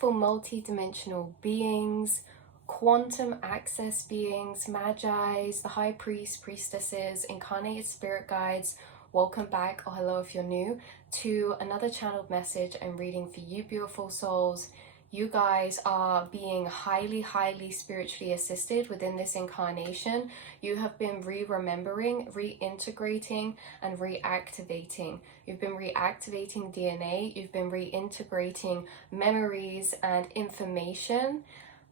beautiful multi-dimensional beings, quantum access beings, magis, the high priests, priestesses, incarnated spirit guides. Welcome back, or hello if you're new, to another channeled message I'm reading for you, beautiful souls. You guys are being highly spiritually assisted within this incarnation. You have been remembering, reintegrating, and reactivating. You've been reactivating DNA, you've been reintegrating memories and information,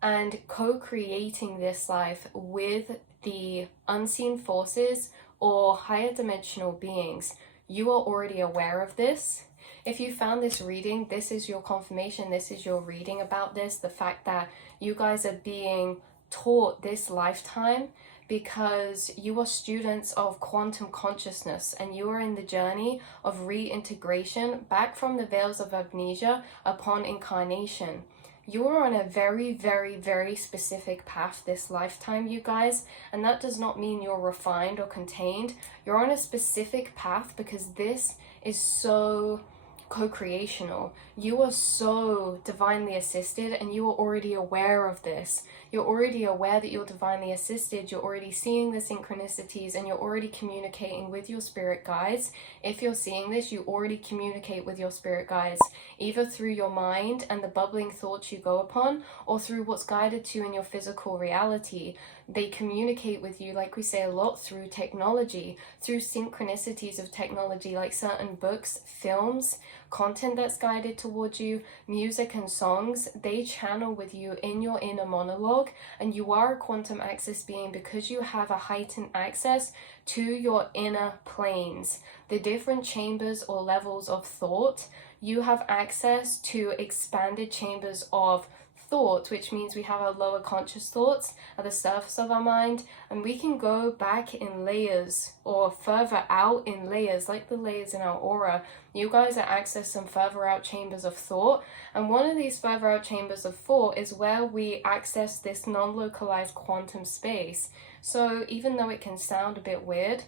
and co-creating this life with the unseen forces or higher dimensional beings. You are already aware of this. If you found this reading, this is your confirmation, this is your reading about this, the fact that you guys are being taught this lifetime because you are students of quantum consciousness and you are in the journey of reintegration back from the veils of amnesia upon incarnation. You are on a very specific path this lifetime, you guys, and that does not mean you're refined or contained. You're on a specific path because this is so co-creational. You are so divinely assisted and you are already aware of this. You're already aware that you're divinely assisted. You're already seeing the synchronicities and you're already communicating with your spirit guides. If you're seeing this, you already communicate with your spirit guides, either through your mind and the bubbling thoughts you go upon, or through what's guided to you in your physical reality. They communicate with you, like we say a lot, through technology, through synchronicities of technology, like certain books, films, content that's guided towards you, music and songs. They channel with you in your inner monologue, and you are a quantum access being because you have a heightened access to your inner planes, the different chambers or levels of thought. You have access to expanded chambers of thought, which means we have our lower conscious thoughts at the surface of our mind, and we can go back in layers or further out in layers, like the layers in our aura. You guys are accessing some further out chambers of thought, and one of these further out chambers of thought is where we access this non-localized quantum space. So even though it can sound a bit weird,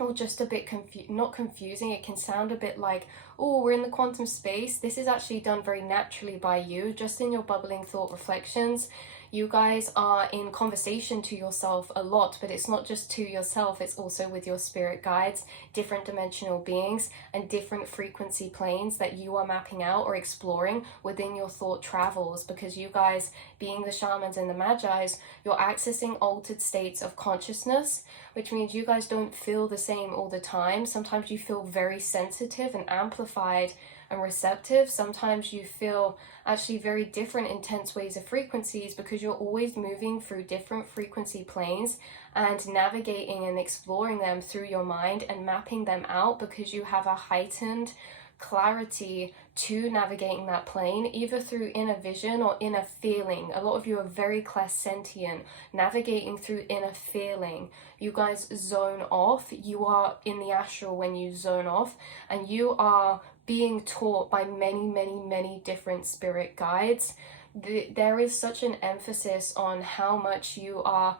or just a bit not confusing, it can sound a bit like, oh, we're in the quantum space. This is actually done very naturally by you, just in your bubbling thought reflections. You guys are in conversation to yourself a lot, but it's not just to yourself, it's also with your spirit guides, different dimensional beings, and different frequency planes that you are mapping out or exploring within your thought travels. Because you guys, being the shamans and the magis, you're accessing altered states of consciousness, which means you guys don't feel the same all the time. Sometimes you feel very sensitive and amplified and receptive. Sometimes you feel actually very different, intense ways of frequencies because you're always moving through different frequency planes and navigating and exploring them through your mind and mapping them out because you have a heightened clarity to navigating that plane, either through inner vision or inner feeling. A lot of you are very clairsentient, navigating through inner feeling. You guys zone off. You are in the astral when you zone off, and you are being taught by many different spirit guides. There is such an emphasis on how much you are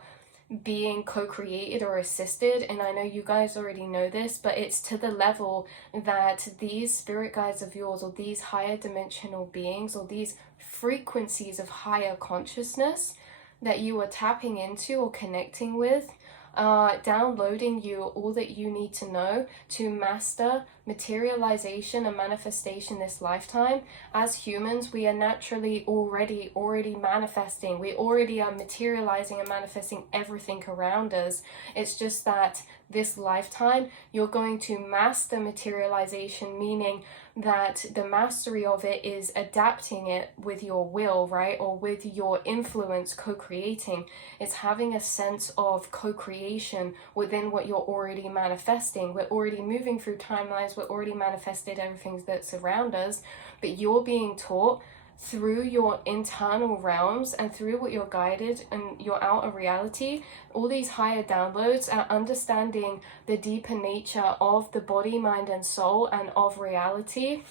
being co-created or assisted, and I know you guys already know this, but it's to the level that these spirit guides of yours, or these higher dimensional beings, or these frequencies of higher consciousness that you are tapping into or connecting with, downloading you all that you need to know to master materialization and manifestation this lifetime. As humans, we are naturally already manifesting. We already are materializing and manifesting everything around us. It's just that this lifetime you're going to master materialization, meaning that the mastery of it is adapting it with your will, right? Or with your influence, co-creating. It's having a sense of co-creation within what you're already manifesting. We're already moving through timelines, we're already manifested everything that's around us, but you're being taught through your internal realms and through what you're guided and your outer reality, all these higher downloads are understanding the deeper nature of the body, mind and soul and of reality,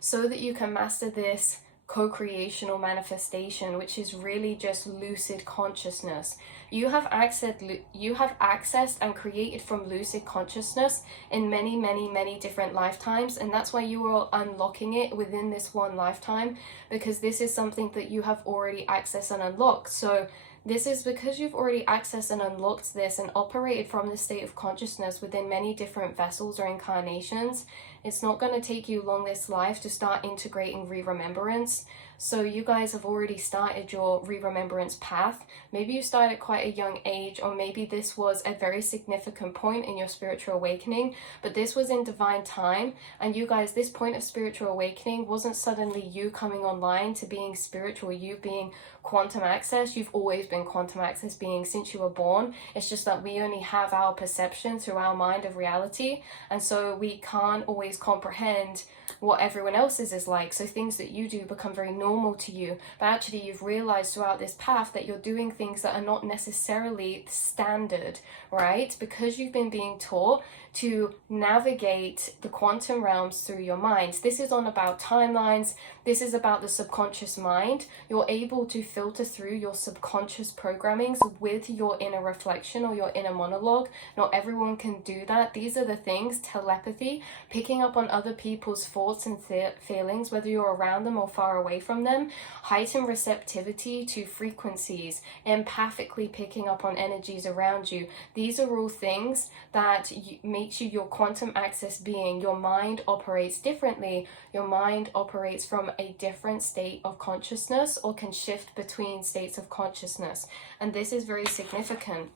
so that you can master this co-creational manifestation, which is really just lucid consciousness. You have accessed and created from lucid consciousness in many, many, many different lifetimes, and that's why you are unlocking it within this one lifetime, because this is something that you have already accessed and unlocked. So this is because you've already accessed and unlocked this and operated from this state of consciousness within many different vessels or incarnations. It's not going to take you long this life to start integrating re-remembrance. So you guys have already started your re-remembrance path. Maybe you started at quite a young age, or maybe this was a very significant point in your spiritual awakening, but this was in divine time. And you guys, this point of spiritual awakening wasn't suddenly you coming online to being spiritual, you being quantum access. You've always been quantum access being since you were born. It's just that we only have our perception through our mind of reality, and so we can't always comprehend what everyone else's is like. So things that you do become very normal to you, but actually you've realized throughout this path that you're doing things that are not necessarily standard, right? Because you've been being taught to navigate the quantum realms through your mind. This is on about timelines. This is about the subconscious mind. You're able to filter through your subconscious programmings with your inner reflection or your inner monologue. Not everyone can do that. These are the things: telepathy, picking up on other people's thoughts and feelings, whether you're around them or far away from them, heightened receptivity to frequencies, empathically picking up on energies around you. These are all things that makes you your quantum access being. Your mind operates differently. Your mind operates from a different state of consciousness, or can shift between states of consciousness, and this is very significant.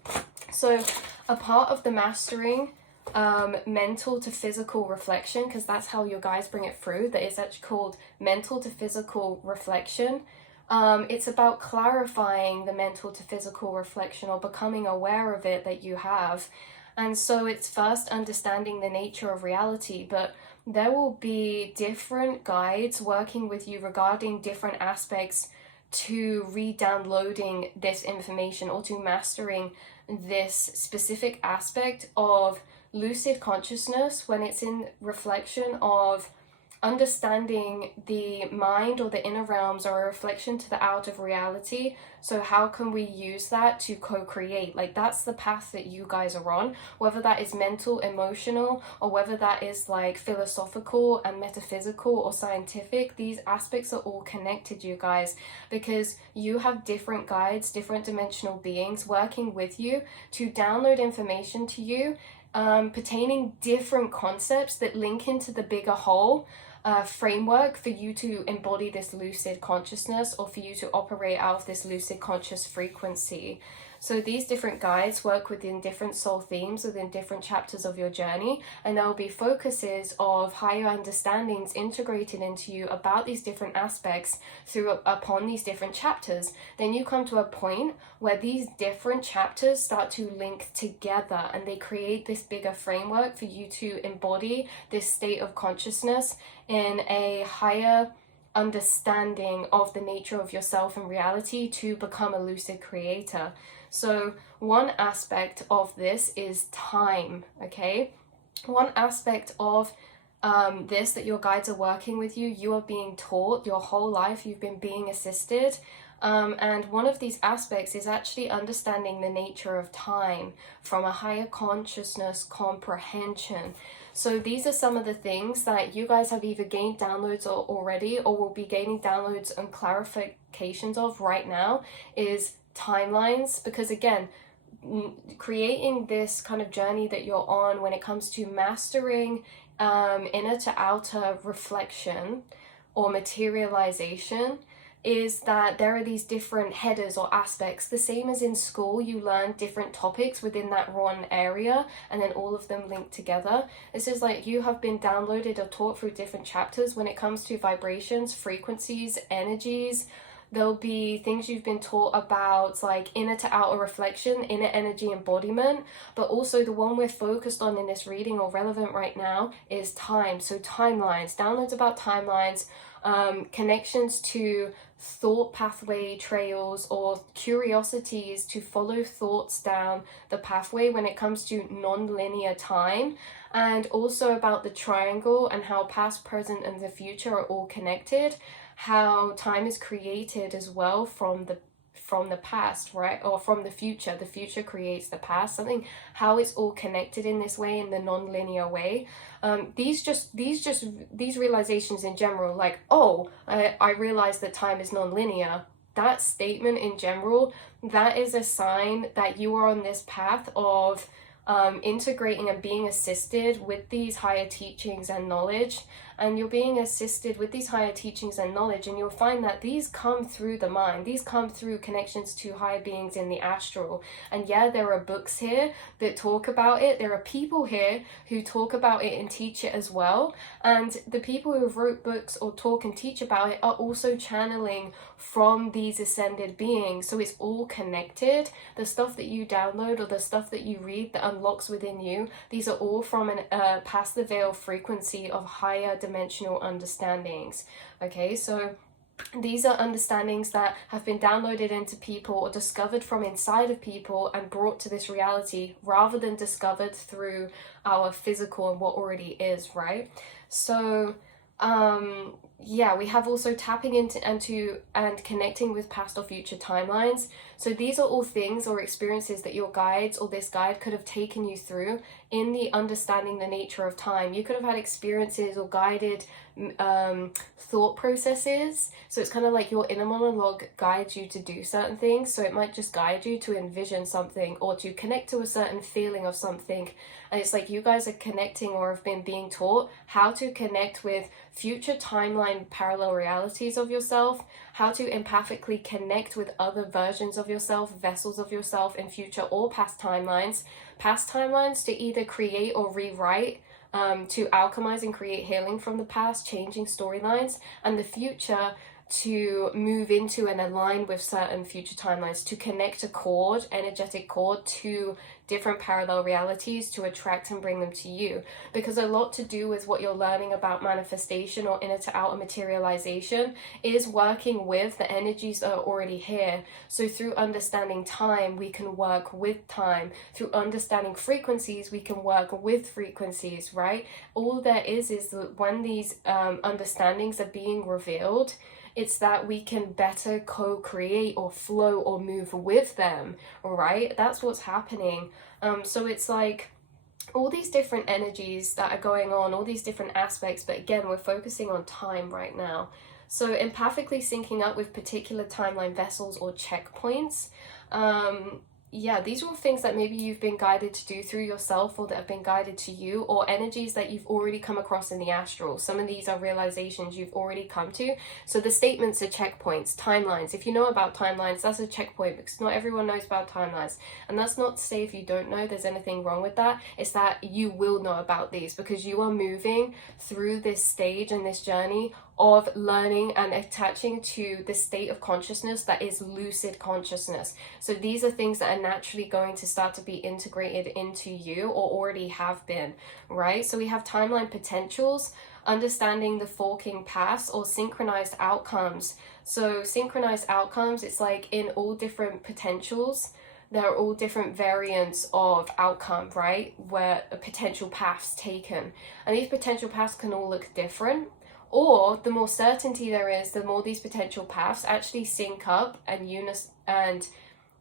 So a part of the mastering mental to physical reflection, because that's how your guys bring it through, that is actually called mental to physical reflection. It's about clarifying the mental to physical reflection, or becoming aware of it that you have. And so it's first understanding the nature of reality, but there will be different guides working with you regarding different aspects to re-downloading this information, or to mastering this specific aspect of lucid consciousness when it's in reflection of understanding the mind, or the inner realms are a reflection to the out of reality. So how can we use that to co-create? Like, that's the path that you guys are on, whether that is mental, emotional, or whether that is like philosophical and metaphysical or scientific. These aspects are all connected, you guys, because you have different guides, different dimensional beings working with you to download information to you pertaining different concepts that link into the bigger whole framework for you to embody this lucid consciousness, or for you to operate out of this lucid conscious frequency. So these different guides work within different soul themes within different chapters of your journey, and there will be focuses of higher understandings integrated into you about these different aspects upon these different chapters. Then you come to a point where these different chapters start to link together, and they create this bigger framework for you to embody this state of consciousness in a higher understanding of the nature of yourself and reality, to become a lucid creator. So one aspect of this is time, okay? One aspect of this that your guides are working with you, you are being taught your whole life, you've been being assisted. And one of these aspects is actually understanding the nature of time from a higher consciousness comprehension. So these are some of the things that you guys have either gained downloads already, or will be gaining downloads and clarifications of right now, is timelines. Because again, creating this kind of journey that you're on when it comes to mastering inner to outer reflection or materialization, is that there are these different headers or aspects. The same as in school, you learn different topics within that one area, and then all of them link together. This is like you have been downloaded or taught through different chapters when it comes to vibrations, frequencies, energies. There'll be things you've been taught about, like inner to outer reflection, inner energy embodiment, but also the one we're focused on in this reading, or relevant right now, is time. So timelines, downloads about timelines, connections to thought pathway trails, or curiosities to follow thoughts down the pathway when it comes to non-linear time, and also about the triangle and how past, present, and the future are all connected. how time is created as well from the past, right? Or from the future. The future creates the past. Something, how it's all connected in this way, in the non-linear way. These realizations in general, like, oh, I realized that time is non-linear. That statement in general, that is a sign that you are on this path of integrating and being assisted with these higher teachings and knowledge. And you're being assisted with these higher teachings and knowledge, and you'll find that these come through the mind. These come through connections to higher beings in the astral. And yeah, there are books here that talk about it. There are people here who talk about it and teach it as well. And the people who wrote books or talk and teach about it are also channeling from these ascended beings. So it's all connected. The stuff that you download or the stuff that you read that unlocks within you, these are all from an past the veil frequency of higher dimensional understandings. Okay, so these are understandings that have been downloaded into people or discovered from inside of people and brought to this reality, rather than discovered through our physical and what already is, right? So yeah, we have also tapping into and connecting with past or future timelines. So these are all things or experiences that your guides or this guide could have taken you through in the understanding the nature of time. You could have had experiences or guided thought processes. So it's kind of like your inner monologue guides you to do certain things. So it might just guide you to envision something or to connect to a certain feeling of something. And it's like you guys are connecting or have been being taught how to connect with future timeline parallel realities of yourself, how to empathically connect with other versions of yourself, vessels of yourself in future or past timelines to either create or rewrite, to alchemize and create healing from the past, changing storylines, and the future to move into and align with certain future timelines, to connect a cord, energetic cord, to different parallel realities to attract and bring them to you. Because a lot to do with what you're learning about manifestation or inner to outer materialization is working with the energies that are already here. So through understanding time, we can work with time. Through understanding frequencies, we can work with frequencies, right? All there is that when these understandings are being revealed, it's that we can better co-create or flow or move with them, right? That's what's happening. So it's like all these different energies that are going on, all these different aspects, but again, we're focusing on time right now. So empathically syncing up with particular timeline vessels or checkpoints. Yeah, these are all things that maybe you've been guided to do through yourself, or that have been guided to you, or energies that you've already come across in the astral. Some of these are realizations you've already come to. So the statements are checkpoints, timelines. If you know about timelines, that's a checkpoint, because not everyone knows about timelines. And that's not to say if you don't know there's anything wrong with that. It's that you will know about these because you are moving through this stage and this journey of learning and attaching to the state of consciousness that is lucid consciousness. So these are things that are naturally going to start to be integrated into you, or already have been, right? So we have timeline potentials, understanding the forking paths or synchronized outcomes. So synchronized outcomes, it's like in all different potentials, there are all different variants of outcome, right? Where a potential paths taken. And these potential paths can all look different. Or the more certainty there is, the more these potential paths actually sync up and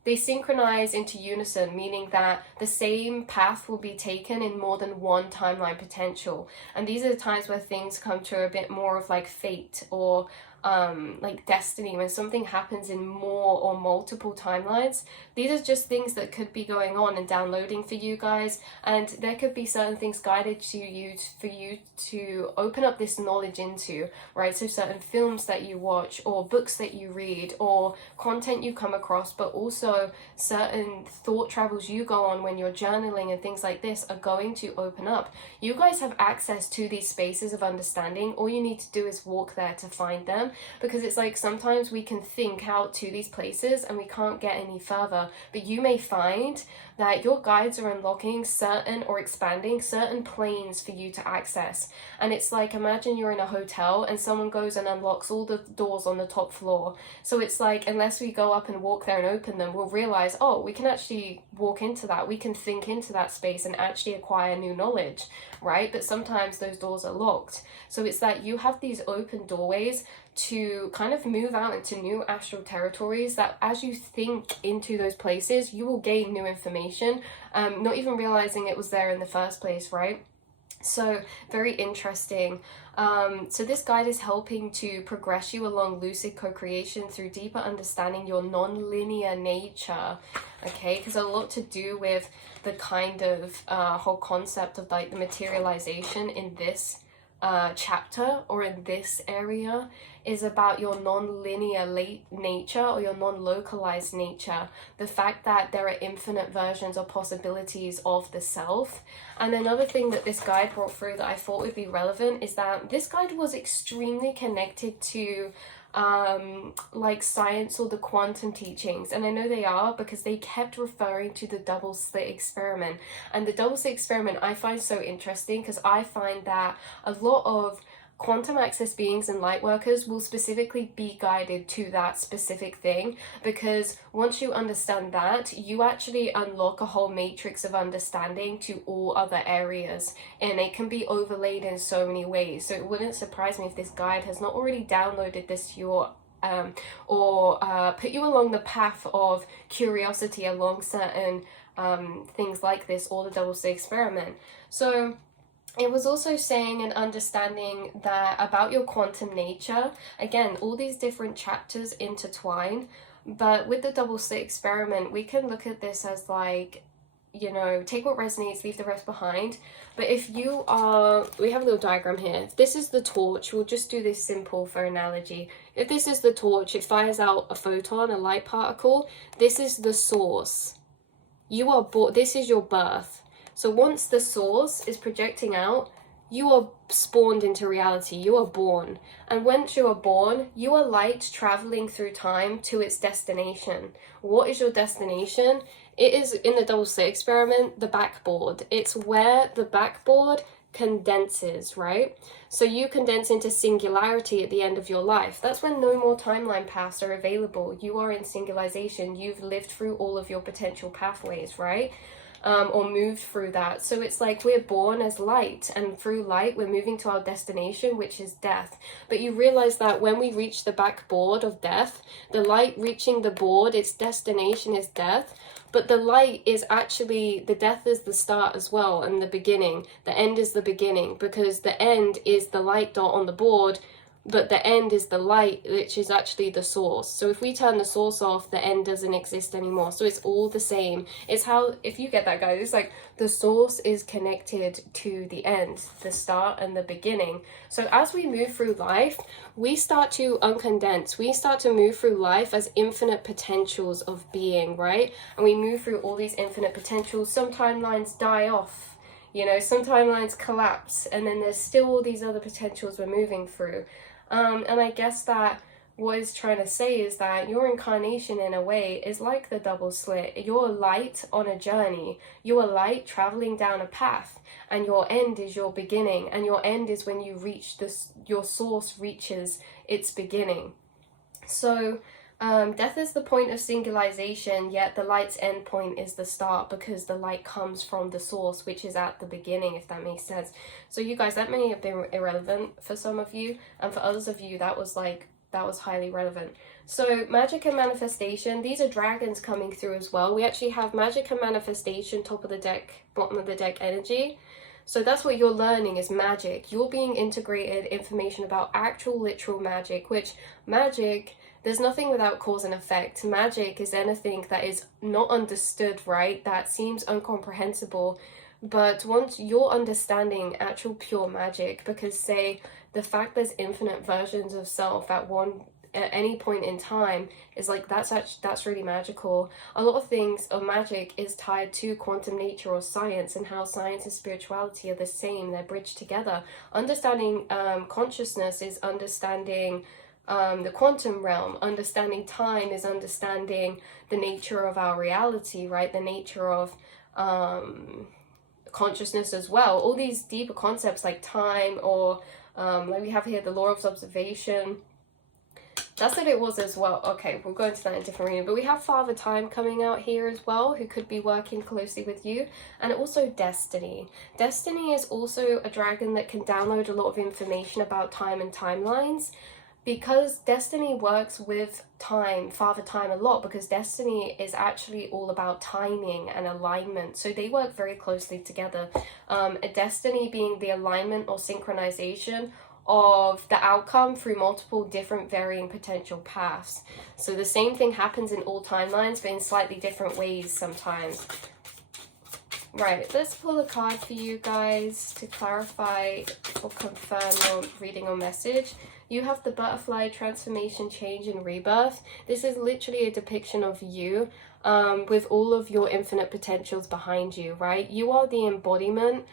they synchronize into unison, meaning that the same path will be taken in more than one timeline potential. And these are the times where things come to a bit more of like fate or like destiny, when something happens in more or multiple timelines. These are just things that could be going on and downloading for you guys, and there could be certain things guided to you for you to open up this knowledge into, right? So certain films that you watch, or books that you read, or content you come across, but also certain thought travels you go on when you're journaling and things like this are going to open up. You guys have access to these spaces of understanding. All you need to do is walk there to find them. Because it's like sometimes we can think out to these places and we can't get any further, but you may find that your guides are unlocking certain or expanding certain planes for you to access. And it's like, imagine you're in a hotel and someone goes and unlocks all the doors on the top floor. So it's like, unless we go up and walk there and open them, we'll realize, oh, we can actually walk into that, we can think into that space and actually acquire new knowledge, right? But sometimes those doors are locked. So it's that you have these open doorways to kind of move out into new astral territories, that as you think into those places, you will gain new information, not even realizing it was there in the first place, right? So very interesting. So this guide is helping to progress you along lucid co-creation through deeper understanding your non-linear nature, okay? Because a lot to do with the kind of whole concept of like the materialization in this chapter or in this area is about your non-linear nature or your non-localized nature, the fact that there are infinite versions or possibilities of the self. And another thing that this guide brought through that I thought would be relevant is that this guide was extremely connected to like science or the quantum teachings, and I know they are because they kept referring to the double slit experiment. And the double slit experiment I find so interesting because I find that a lot of quantum access beings and light workers will specifically be guided to that specific thing, because once you understand that, you actually unlock a whole matrix of understanding to all other areas, and it can be overlaid in so many ways. So it wouldn't surprise me if this guide has not already downloaded this to your or put you along the path of curiosity along certain things like this, or the double slit experiment. So it was also saying and understanding that about your quantum nature. Again, all these different chapters intertwine, but with the double slit experiment, we can look at this as like, you know, take what resonates, leave the rest behind. But if you are, we have a little diagram here. If this is the torch, we'll just do this simple for analogy. If this is the torch, it fires out a photon, a light particle. This is the source. You are born, this is your birth. So once the source is projecting out, you are spawned into reality, you are born. And once you are born, you are light traveling through time to its destination. What is your destination? It is, in the double slit experiment, the backboard. It's where the backboard condenses, right? So you condense into singularity at the end of your life. That's when no more timeline paths are available. You are in singularization. You've lived through all of your potential pathways, right? Or moved through that. So it's like we're born as light, and through light we're moving to our destination, which is death. But you realize that when we reach the backboard of death, the light reaching the board, its destination is death, but the light is actually, the death is the start as well, and the beginning. The end is the beginning, because the end is the light dot on the board, but the end is the light, which is actually the source. So if we turn the source off, the end doesn't exist anymore. So it's all the same. It's how, if you get that, guys, it's like the source is connected to the end, the start and the beginning. So as we move through life, we start to uncondense. We start to move through life as infinite potentials of being, right? And we move through all these infinite potentials. Some timelines die off, you know, some timelines collapse, and then there's still all these other potentials we're moving through. And I guess that what it's trying to say is that your incarnation, in a way, is like the double slit. You're light on a journey. You are light traveling down a path, and your end is your beginning. And your end is when you reach this, your source reaches its beginning. So death is the point of singularization, yet the light's end point is the start, because the light comes from the source, which is at the beginning, if that makes sense. So you guys, that may have been irrelevant for some of you, and for others of you that was highly relevant. So magic and manifestation, these are dragons coming through as well. We actually have magic and manifestation, top of the deck, bottom of the deck energy. So that's what you're learning, is magic. You're being integrated information about actual literal magic, which magic, there's nothing without cause and effect. Magic is anything that is not understood, right? That seems incomprehensible. But once you're understanding actual pure magic, because say the fact there's infinite versions of self at any point in time is like, that's really magical. A lot of things of magic is tied to quantum nature or science, and how science and spirituality are the same, they're bridged together. Understanding consciousness is understanding the quantum realm. Understanding time is understanding the nature of our reality, right? The nature of consciousness as well. All these deeper concepts like time, or like we have here the law of observation. That's what it was as well. Okay, we'll go into that in a different reading. But we have Father Time coming out here as well, who could be working closely with you. And also Destiny. Destiny is also a dragon that can download a lot of information about time and timelines. Because Destiny works with time, Father Time, a lot, because Destiny is actually all about timing and alignment. So they work very closely together. A Destiny being the alignment or synchronization of the outcome through multiple different varying potential paths. So the same thing happens in all timelines, but in slightly different ways sometimes. Right, let's pull a card for you guys to clarify or confirm your reading or message. You have the butterfly, transformation, change, and rebirth. This is literally a depiction of you with all of your infinite potentials behind you, right? You are the embodiment,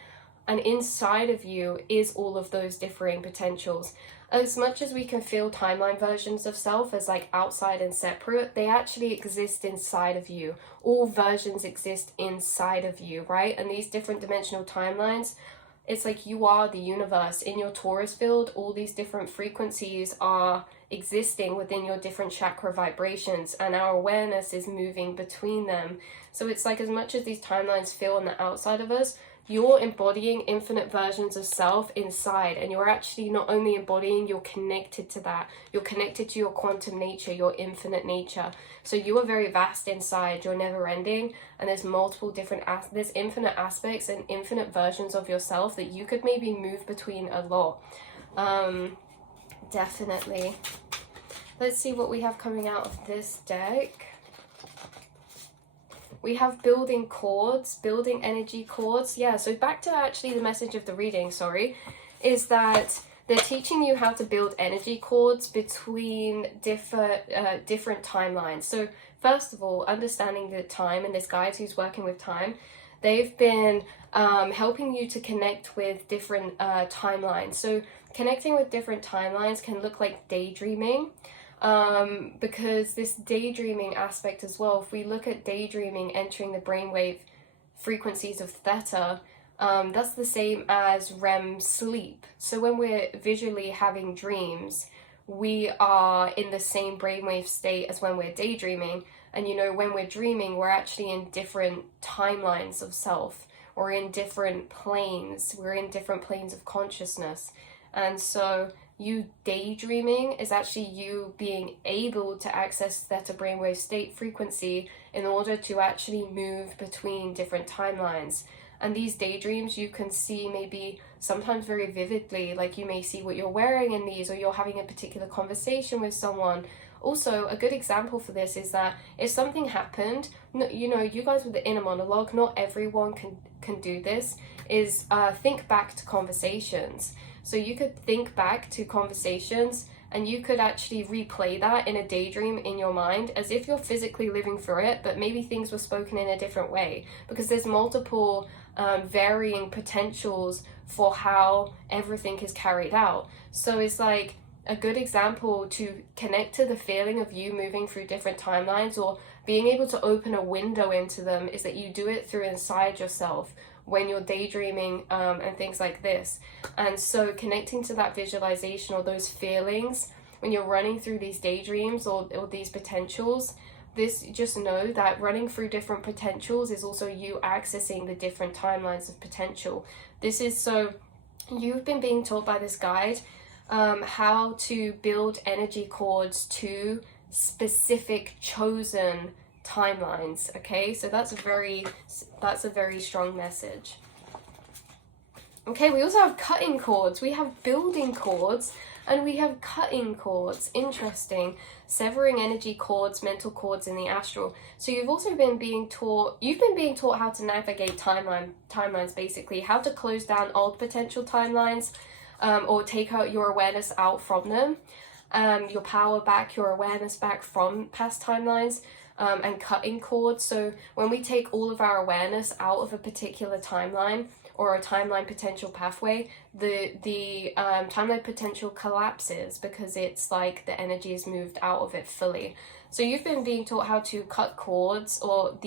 and inside of you is all of those differing potentials. As much as we can feel timeline versions of self as like outside and separate, they actually exist inside of you. All versions exist inside of you, right? And these different dimensional timelines, it's like you are the universe. In your Taurus field, all these different frequencies are existing within your different chakra vibrations, and our awareness is moving between them. So it's like, as much as these timelines feel on the outside of us, you're embodying infinite versions of self inside, and you're actually not only embodying, you're connected to that. You're connected to your quantum nature, your infinite nature. So you are very vast inside, you're never ending, and there's multiple different, there's infinite aspects and infinite versions of yourself that you could maybe move between a lot. Definitely. Let's see what we have coming out of this deck. We have building cords, building energy cords. Yeah, so back to actually the message of the reading, is that they're teaching you how to build energy cords between different timelines. So first of all, understanding the time, and this guide who's working with time, they've been helping you to connect with different timelines. So connecting with different timelines can look like daydreaming. Because this daydreaming aspect as well, if we look at daydreaming entering the brainwave frequencies of theta, that's the same as REM sleep. So when we're visually having dreams, we are in the same brainwave state as when we're daydreaming. And you know, when we're dreaming, we're actually in different timelines of self. We're in different planes. We're in different planes of consciousness. And so you daydreaming is actually you being able to access theta brainwave state frequency in order to actually move between different timelines. And these daydreams you can see maybe sometimes very vividly, like you may see what you're wearing in these, or you're having a particular conversation with someone. Also, a good example for this is that if something happened, you know, you guys with the inner monologue, not everyone can do this, is think back to conversations. So you could think back to conversations, and you could actually replay that in a daydream in your mind as if you're physically living through it, but maybe things were spoken in a different way, because there's multiple varying potentials for how everything is carried out. So it's like a good example to connect to the feeling of you moving through different timelines, or being able to open a window into them, is that you do it through inside yourself when you're daydreaming and things like this. And so connecting to that visualization or those feelings when you're running through these daydreams or these potentials, this, just know that running through different potentials is also you accessing the different timelines of potential. This is so you've been being taught by this guide how to build energy cords to specific chosen timelines. Okay, so that's a very strong message. Okay, we also have cutting cords. We have building cords, and we have cutting cords. Interesting. Severing energy cords, mental cords in the astral. So you've also been being taught how to navigate timelines, basically how to close down old potential timelines, or take out your awareness out from them, your power back, your awareness back from past timelines. And cutting cords. So when we take all of our awareness out of a particular timeline, or a timeline potential pathway, the timeline potential collapses because it's like the energy is moved out of it fully. So you've been being taught how to cut cords, or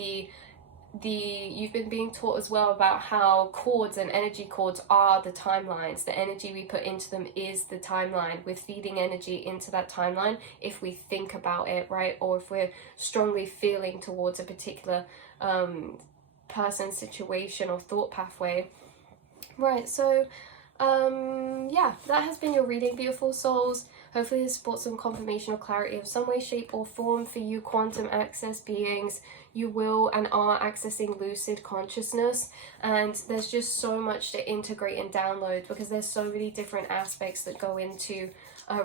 you've been being taught as well about how cords and energy cords are the timelines. The energy we put into them is the timeline. We're feeding energy into that timeline if we think about it, right? Or if we're strongly feeling towards a particular person, situation, or thought pathway. Right, so yeah, that has been your reading, beautiful souls. Hopefully this brought some confirmation or clarity of some way, shape, or form for you quantum access beings. You will and are accessing lucid consciousness, and there's just so much to integrate and download, because there's so many different aspects that go into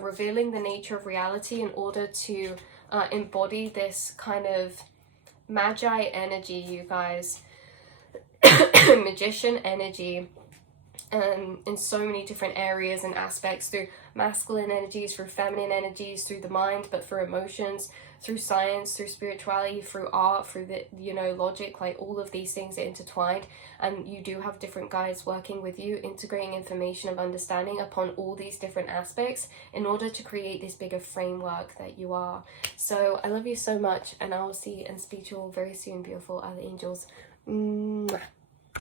revealing the nature of reality in order to embody this kind of magi energy, you guys. Magician energy. In so many different areas and aspects, through masculine energies, through feminine energies, through the mind, but through emotions, through science, through spirituality, through art, through the, you know, logic. Like, all of these things are intertwined, and you do have different guides working with you, integrating information of understanding upon all these different aspects in order to create this bigger framework that you are. So I love you so much, and I will see and speak to you all very soon, beautiful other angels. Mwah.